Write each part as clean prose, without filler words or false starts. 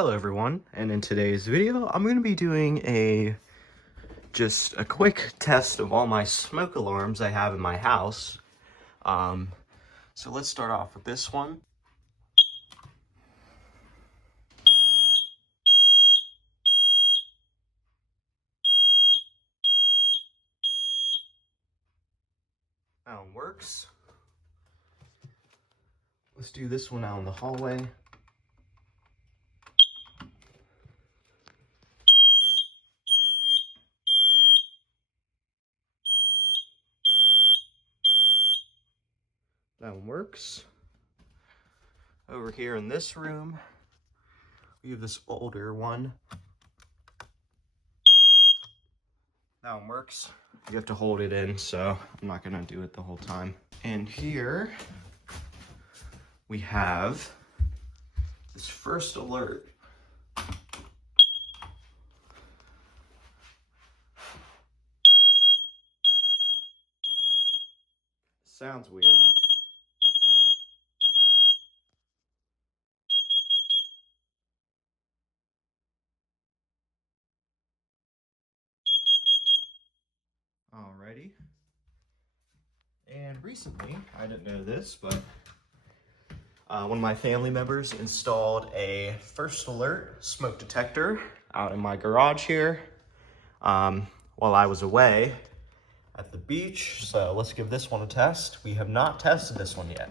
Hello everyone, and in today's video I'm going to be doing just a quick test of all my smoke alarms I have in my house. So let's start off with this one. That one works. Let's do this one out in the hallway. That one works. Over here in this room, we have this older one. That one works. You have to hold it in, so I'm not gonna do it the whole time. And here we have this first alert. Sounds weird. Alrighty. And recently, I didn't know this, but one of my family members installed a First Alert smoke detector out in my garage here while I was away at the beach. So let's give this one a test. We have not tested this one yet.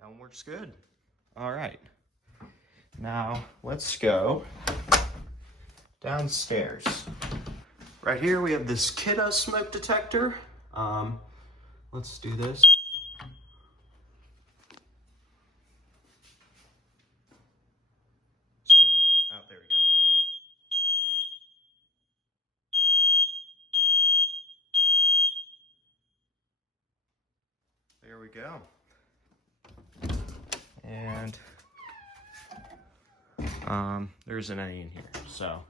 That one works good. All right. Now let's go downstairs. Right here we have this Kidde smoke detector. Let's do this. Oh, there we go. There we go. And there isn't any in here. So,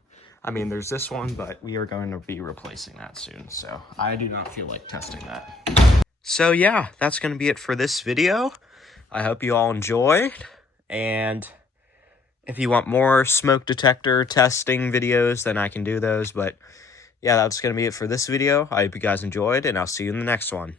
I mean, there's this one, but we are going to be replacing that soon. So I do not feel like testing that. So yeah, that's going to be it for this video. I hope you all enjoyed. And if you want more smoke detector testing videos, then I can do those. But yeah, that's going to be it for this video. I hope you guys enjoyed, and I'll see you in the next one.